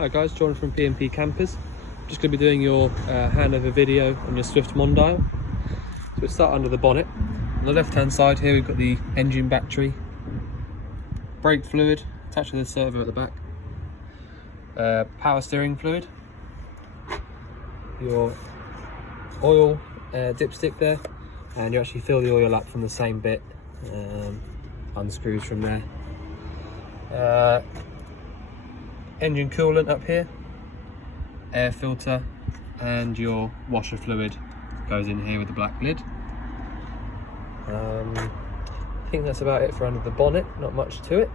Hi guys, John from P&P Campers. Just going to be doing your handover video on your Swift mondial. So we'll start under the bonnet. On the left hand side here we've got the engine battery, brake fluid attached to the servo at the back, power steering fluid, your oil dipstick there, and you actually fill the oil up from the same bit, unscrews from there. Engine coolant up here, air filter, and your washer fluid goes in here with the black lid. I think that's about it for under the bonnet, not much to it.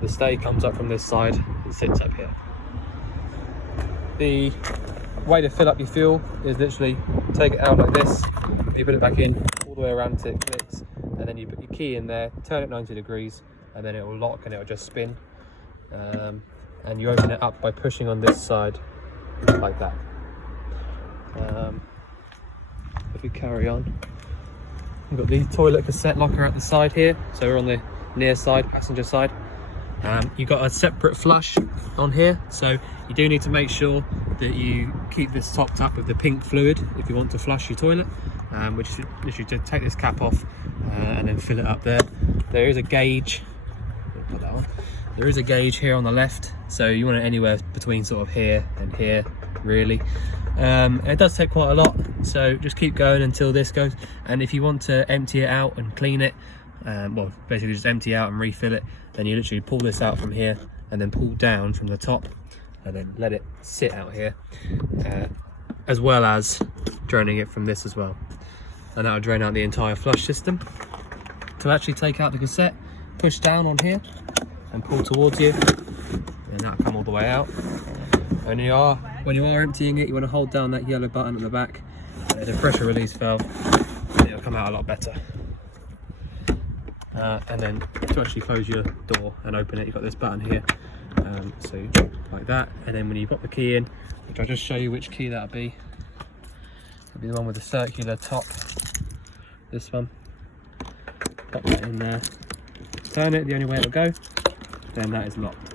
The stay comes up from this side, it sits up here. The way to fill up your fuel is literally take it out like this, you put it back in all the way around until it clicks, and then you put your key in there, turn it 90 degrees, and then it will lock and it will just spin. And you open it up by pushing on this side like that. If we carry on, we've got the toilet cassette locker at the side here, so we're on the near side, passenger side. You've got a separate flush on here, so you do need to make sure that you keep this topped up with the pink fluid if you want to flush your toilet, which is literally to take this cap off and then fill it up there. There is a gauge. Put that on. There is a gauge here on the left, so you want it anywhere between sort of here and here, really. It does take quite a lot, so just keep going until this goes. And if you want to empty it out and clean it, well, basically just empty out and refill it, then you literally pull this out from here and then pull down from the top and then let it sit out here, as well as draining it from this as well. And that will drain out the entire flush system. To actually take out the cassette, push down on here and pull towards you, and that'll come all the way out. And when you are emptying it, you want to hold down that yellow button at the back, and there's a pressure release valve, and it'll come out a lot better. And then to actually close your door and open it, you've got this button here, so like that. And then when you put the key in, which I'll just show you which key that'll be the one with the circular top, this one. Pop that in there, turn it the only way it'll go, then that is locked.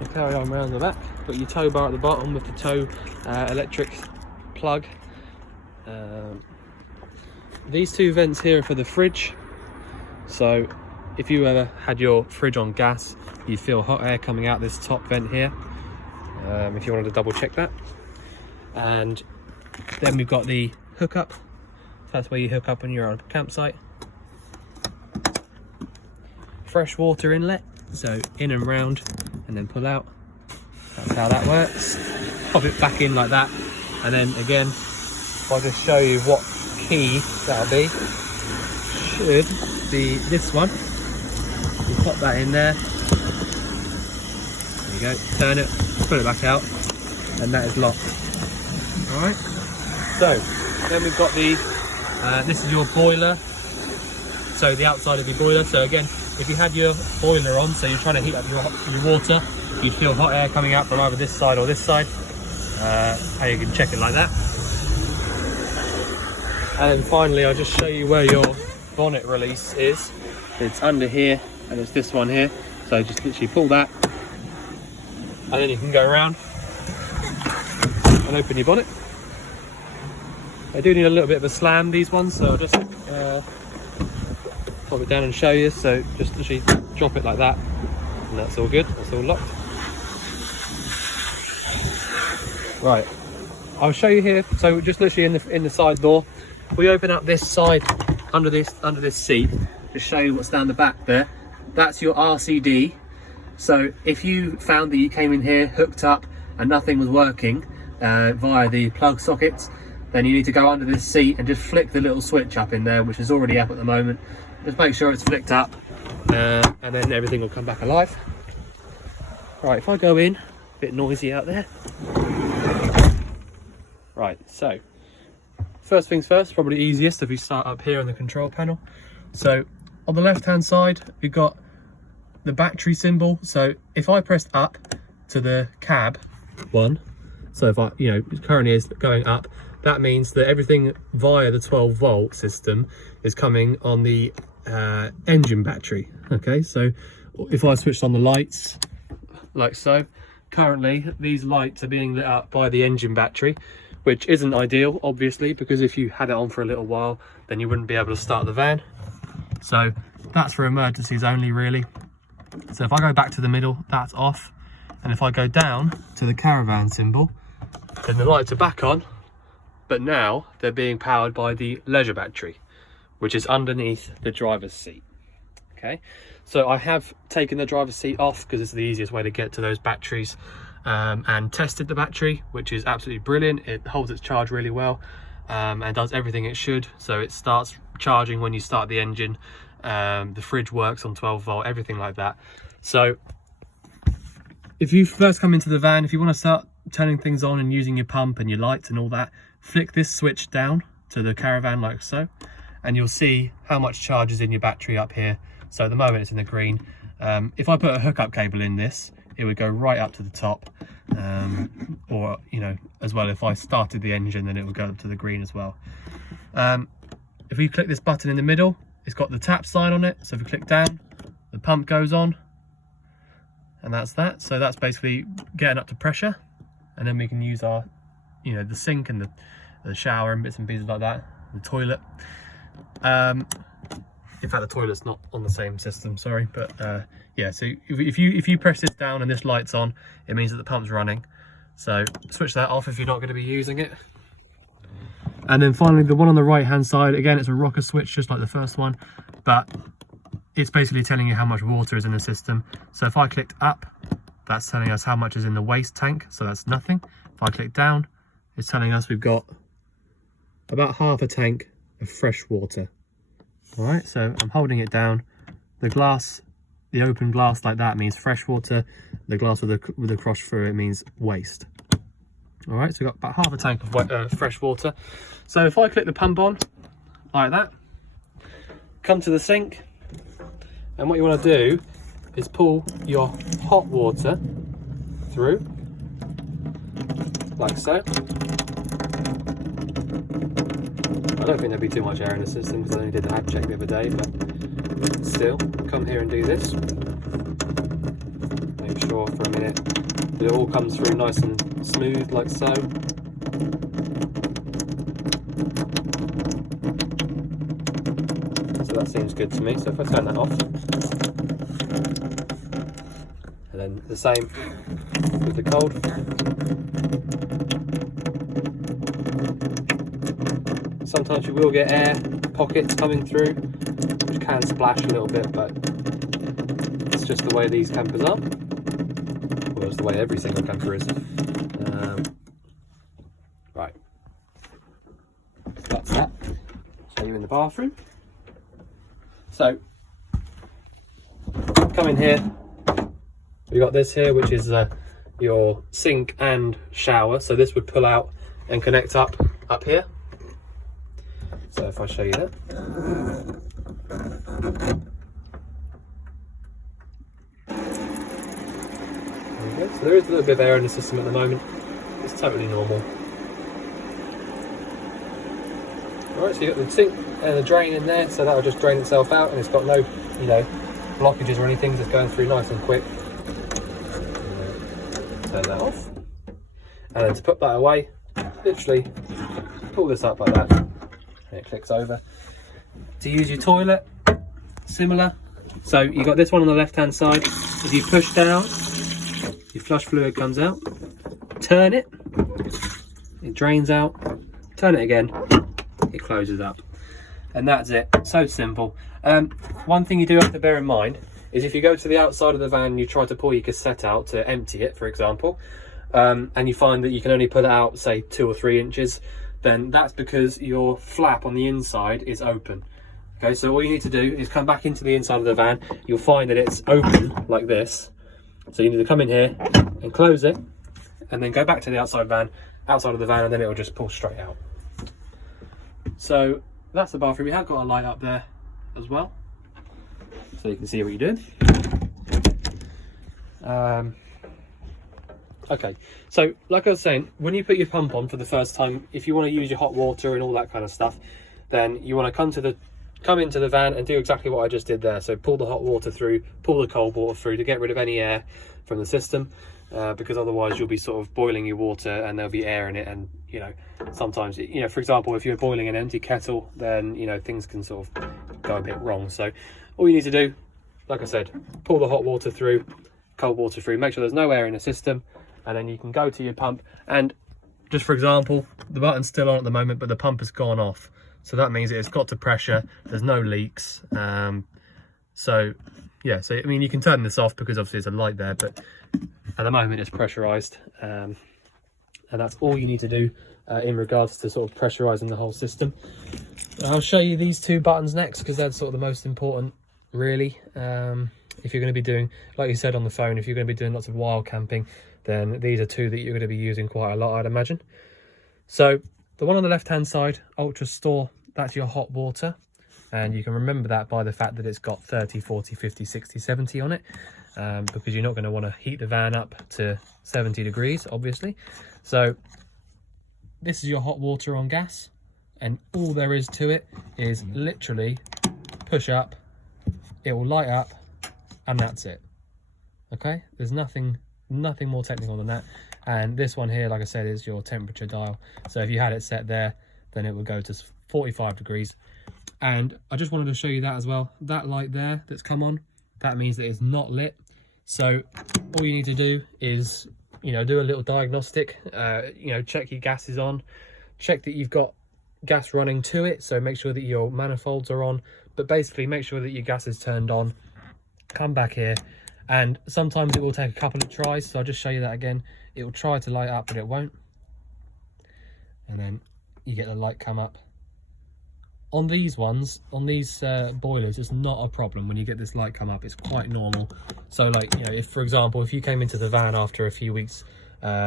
We'll carry on around the back. Got your tow bar at the bottom with the tow electric plug. These two vents here are for the fridge, so if you ever had your fridge on gas, you feel hot air coming out this top vent here, if you wanted to double check that. And then we've got the hookup, so that's where you hook up when you're on a campsite. Fresh water inlet, so in and round and then pull out. That's how that works. Pop it back in like that, and then again, I'll just show you what key that'll be. Should be this one. You pop that in there. There you go. Turn it, pull it back out, and that is locked. All right. So then we've got the. This is your boiler. So the outside of your boiler. So again, if you had your boiler on, so you're trying to heat up your water, you'd feel hot air coming out from either this side or this side. How you can check it like that. And then finally, I'll just show you where your bonnet release is. It's under here, and it's this one here. So just literally pull that, and then you can go around and open your bonnet. They do need a little bit of a slam, these ones, so I'll just pop it down and show you. So just literally drop it like that, and that's all good. That's all locked. Right, I'll show you here. So just literally in the side door, we open up this side under this seat. Just show you what's down the back there. That's your RCD. So if you found that you came in here hooked up and nothing was working via the plug sockets, then you need to go under this seat and just flick the little switch up in there, which is already up at the moment. Just make sure it's flicked up, and then everything will come back alive. Right, if I go in, a bit noisy out there. Right, so first things first, probably easiest if we start up here on the control panel. So on the left hand side, we've got the battery symbol. So if I pressed up to the cab one, so if I, currently is going up, that means that everything via the 12 volt system is coming on the engine battery. Okay, so if I switched on the lights, like so. Currently these lights are being lit up by the engine battery, which isn't ideal obviously, because if you had it on for a little while then you wouldn't be able to start the van. So that's for emergencies only really. So if I go back to the middle, that's off, and if I go down to the caravan symbol, then the lights are back on, but now they're being powered by the leisure battery, which is underneath the driver's seat. Okay, so I have taken the driver's seat off because it's the easiest way to get to those batteries, and tested the battery, which is absolutely brilliant. It holds its charge really well, and does everything it should. So it starts charging when you start the engine, the fridge works on 12 volt, everything like that. So if you first come into the van, if you want to start turning things on and using your pump and your lights and all that, flick this switch down to the caravan like so, and you'll see how much charge is in your battery up here. So at the moment it's in the green. If I put a hookup cable in this, it would go right up to the top, or you know, as well, if I started the engine then it would go up to the green as well. If we click this button in the middle, it's got the tap sign on it, so if we click down, the pump goes on, and that's that. So that's basically getting up to pressure, and then we can use our, you know, the sink and the shower and bits and pieces like that, the toilet. In fact, the toilet's not on the same system, sorry, but yeah, so if you press this down and this light's on, it means that the pump's running. So switch that off if you're not going to be using it. And then finally, the one on the right hand side, again, it's a rocker switch just like the first one, but it's basically telling you how much water is in the system. So if I clicked up, that's telling us how much is in the waste tank, so that's nothing. If I click down, it's telling us we've got about half a tank of fresh water. All right, so I'm holding it down. The glass, the open glass like that means fresh water. The glass with the cross through it means waste. All right, so we've got about half a tank of fresh water. So if I click the pump on like that, come to the sink, and what you want to do is pull your hot water through like so. I don't think there'd be too much air in the system because I only did the ab check the other day, but still, come here and do this. Make sure for a minute that it all comes through nice and smooth like so. So that seems good to me. So if I turn that off, and then the same with the cold. Sometimes you will get air pockets coming through, which can splash a little bit, but it's just the way these campers are. Well, it's the way every single camper is. Right. So that's that. Show you in the bathroom. So, come in here. We've got this here, which is your sink and shower. So this would pull out and connect up here. So if I show you that. There we go. So there is a little bit of air in the system at the moment. It's totally normal. Alright, so you've got the sink and the drain in there, so that'll just drain itself out, and it's got no, you know, blockages or anything, it's going through nice and quick. Turn that off. And then to put that away, literally pull this up like that. And it clicks over. To use your toilet, similar. So you've got this one on the left hand side. If you push down, your flush fluid comes out. Turn it, it drains out. Turn it again, it closes up. And that's it, so simple. One thing you do have to bear in mind is if you go to the outside of the van and you try to pull your cassette out to empty it, for example, and you find that you can only put it out, say 2 or 3 inches, then that's because your flap on the inside is open. Okay, so all you need to do is come back into the inside of the van. You'll find that it's open like this. So you need to come in here and close it, and then go back to the outside of the van, and then it'll just pull straight out. So that's the bathroom. We have got a light up there as well, so you can see what you're doing. Okay, so like I was saying, when you put your pump on for the first time, if you want to use your hot water and all that kind of stuff, then you want to come to the come into the van and do exactly what I just did there. So pull the hot water through, pull the cold water through to get rid of any air from the system, because otherwise you'll be sort of boiling your water and there'll be air in it. And you know, sometimes, you know, for example, if you're boiling an empty kettle, then you know things can sort of go a bit wrong. So all you need to do, like I said, pull the hot water through, cold water through, make sure there's no air in the system, and then you can go to your pump. And just for example, the button's still on at the moment, but the pump has gone off. So that means it's got to pressure, there's no leaks. So yeah, so I mean, you can turn this off because obviously there's a light there, but at the moment it's pressurized. And that's all you need to do in regards to sort of pressurizing the whole system. I'll show you these two buttons next, because they're sort of the most important, really. If you're going to be doing, like you said on the phone, if you're going to be doing lots of wild camping, then these are two that you're going to be using quite a lot, I'd imagine. So the one on the left hand side, Ultra Store, that's your hot water, and you can remember that by the fact that it's got 30, 40, 50, 60, 70 on it, because you're not going to want to heat the van up to 70 degrees, obviously. So this is your hot water on gas, and all there is to it is literally push up, it will light up, and that's it. Okay, there's nothing more technical than that. And this one here, like I said, is your temperature dial. So if you had it set there, then it would go to 45 degrees. And I just wanted to show you that as well. That light there that's come on, that means that it's not lit. So all you need to do is, you know, do a little diagnostic, you know, check your gas is on, check that you've got gas running to it. So make sure that your manifolds are on, but basically make sure that your gas is turned on. Come back here, and sometimes it will take a couple of tries. So I'll just show you that again. It will try to light up, but it won't. And then you get the light come up. On these ones, on these boilers, it's not a problem when you get this light come up. It's quite normal. So like, you know, if for example, if you came into the van after a few weeks,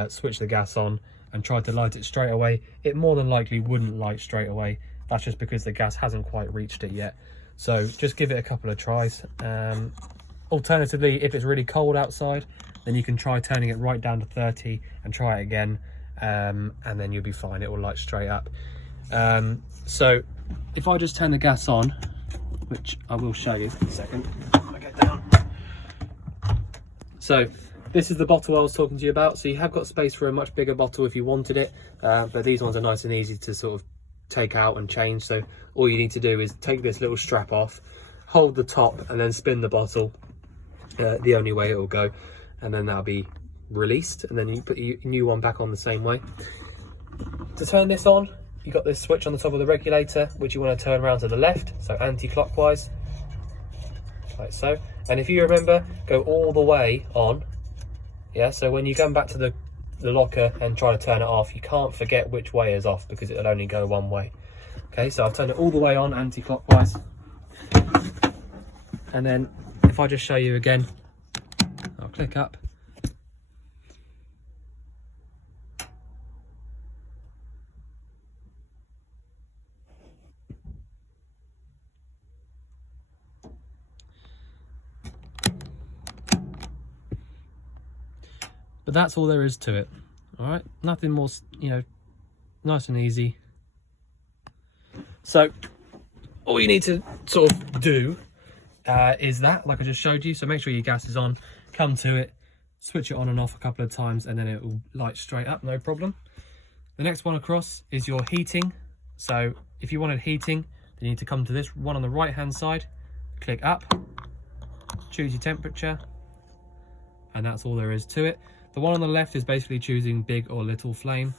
switched the gas on and tried to light it straight away, it more than likely wouldn't light straight away. That's just because the gas hasn't quite reached it yet. So just give it a couple of tries. Alternatively, if it's really cold outside, then you can try turning it right down to 30 and try it again, and then you'll be fine. It will light straight up. So if I just turn the gas on, which I will show you in a second, I'll get down. So this is the bottle I was talking to you about. So you have got space for a much bigger bottle if you wanted it, but these ones are nice and easy to sort of take out and change. So all you need to do is take this little strap off, hold the top, and then spin the bottle the only way it will go, and then that'll be released, and then you put your new one back on the same way. To turn this on, you've got this switch on the top of the regulator, which you want to turn around to the left, so anti-clockwise, like so. And if you remember, go all the way on. Yeah, so when you come back to the locker and try to turn it off, you can't forget which way is off, because it'll only go one way. Okay, so I'll turn it all the way on anti-clockwise, and then if I just show you again, I'll click up. But that's all there is to it. All right, nothing more, you know, nice and easy. So all you need to sort of do is that, like I just showed you. So make sure your gas is on, come to it, switch it on and off a couple of times, and then it will light straight up, no problem. The next one across is your heating. So if you wanted heating, then you need to come to this one on the right hand side, click up, choose your temperature, and that's all there is to it. The one on the left is basically choosing big or little flame.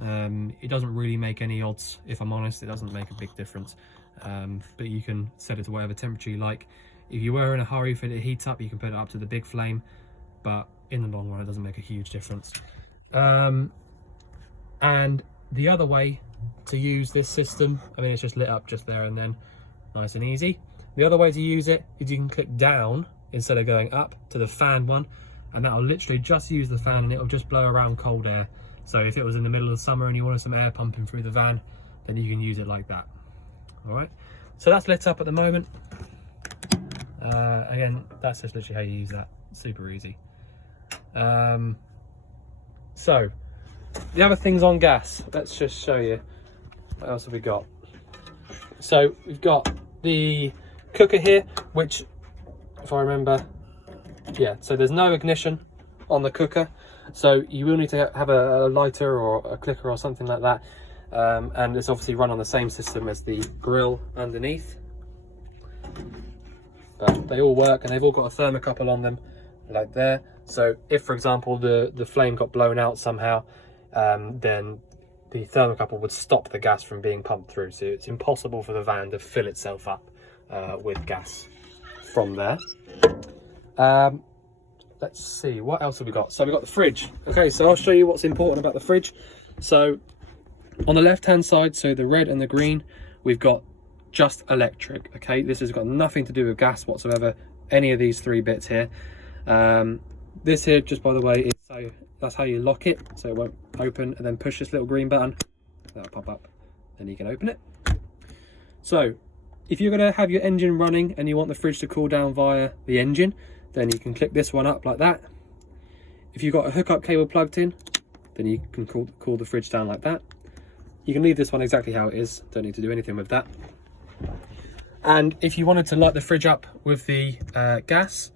It doesn't really make any odds, if I'm honest. It doesn't make a big difference, but you can set it to whatever temperature you like. If you were in a hurry for it to heat up, you can put it up to the big flame, but in the long run it doesn't make a huge difference. And the other way to use this system, I mean, it's just lit up just there and then, nice and easy. The other way to use it is you can click down instead of going up to the fan one, and that'll literally just use the fan, and it'll just blow around cold air. So if it was in the middle of the summer and you wanted some air pumping through the van, then you can use it like that. All right, so that's lit up at the moment. Again, that's just literally how you use that, super easy. So the other things on gas, let's just show you. What else have we got? So we've got the cooker here, which, if I remember, yeah, so there's no ignition on the cooker, so you will need to have a lighter or a clicker or something like that, and it's obviously run on the same system as the grill underneath. But they all work, and they've all got a thermocouple on them like there, so if, for example, the flame got blown out somehow, then the thermocouple would stop the gas from being pumped through, so it's impossible for the van to fill itself up with gas from there. Let's see, what else have we got? So we've got the fridge. Okay, so I'll show you what's important about the fridge. So on the left hand side, so the red and the green, we've got just electric. Okay, this has got nothing to do with gas whatsoever, any of these three bits here. This here, just by the way, is so that's how you lock it, so it won't open, and then push this little green button, that'll pop up, then you can open it. So if you're going to have your engine running and you want the fridge to cool down via the engine, then you can click this one up like that. If you've got a hookup cable plugged in, then you can cool the fridge down like that. You can leave this one exactly how it is, don't need to do anything with that. And if you wanted to light the fridge up with the gas,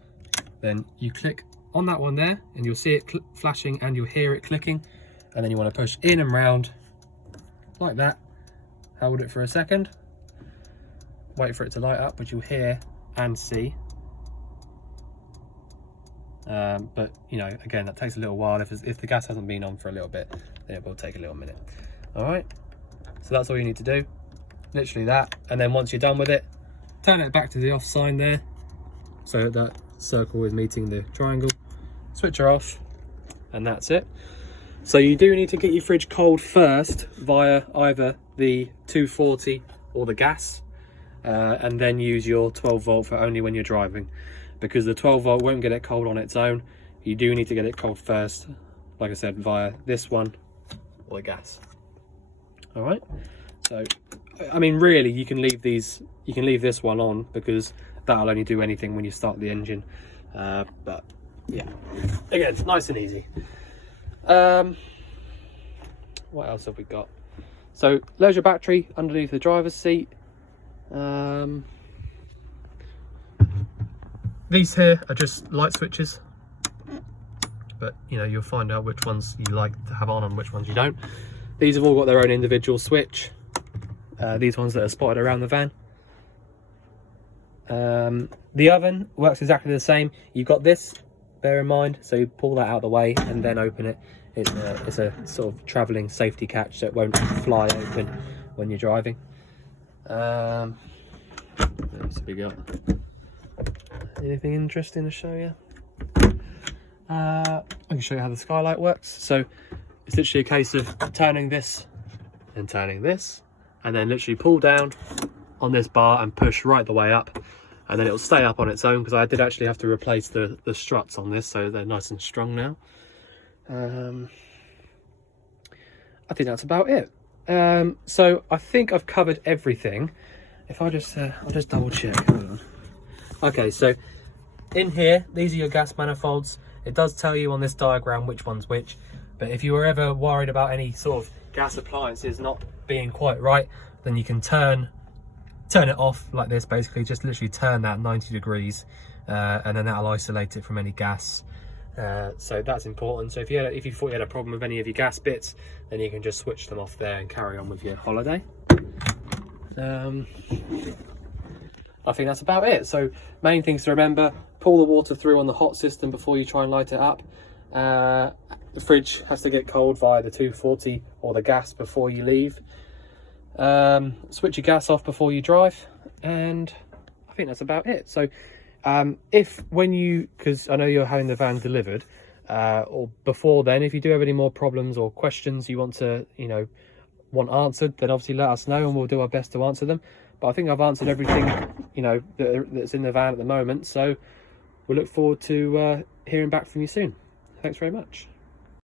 then you click on that one there and you'll see it flashing and you'll hear it clicking, and then you want to push in and round like that, hold it for a second, wait for it to light up, which you'll hear and see. But you know, again, that takes a little while. If the gas hasn't been on for a little bit, then it will take a little minute. All right, so that's all you need to do, literally that. And then once you're done with it, turn it back to the off sign there, so that circle is meeting the triangle, switch her off, and that's it. So you do need to get your fridge cold first via either the 240 or the gas, and then use your 12 volt for only when you're driving, because the 12 volt won't get it cold on its own. You do need to get it cold first, like I said, via this one or the gas. All right, so I mean, really, you can leave this one on, because that'll only do anything when you start the engine. But yeah, again, it's nice and easy. What else have we got? So leisure battery underneath the driver's seat. These here are just light switches, but you know, you'll find out which ones you like to have on and which ones you don't. These have all got their own individual switch. These ones that are spotted around the van. The oven works exactly the same. You've got this, bear in mind, so you pull that out of the way and then open it. It's a sort of travelling safety catch, so it won't fly open when you're driving. What else have we got? Anything interesting to show you? I can show you how the Skylight works. So it's literally a case of turning this and turning this, and then literally pull down on this bar and push right the way up, and then it'll stay up on its own, because I did actually have to replace the struts on this, so they're nice and strong now. I think that's about it. So I think I've covered everything. If I just I'll just double check. Hold on. Okay, so in here, these are your gas manifolds. It does tell you on this diagram which one's which, but if you were ever worried about any sort of gas appliances not being quite right, then you can turn it off like this, basically. Just literally turn that 90 degrees, and then that'll isolate it from any gas. So that's important. So if you thought you had a problem with any of your gas bits, then you can just switch them off there and carry on with your holiday. I think that's about it. So main things to remember: pull the water through on the hot system before you try and light it up. The fridge has to get cold via the 240 or the gas before you leave. Switch your gas off before you drive, and I think that's about it. So because I know you're having the van delivered, or before then, if you do have any more problems or questions you want to want answered, then obviously let us know and we'll do our best to answer them. But I think I've answered everything that's in the van at the moment, so we'll look forward to hearing back from you soon. Thanks very much.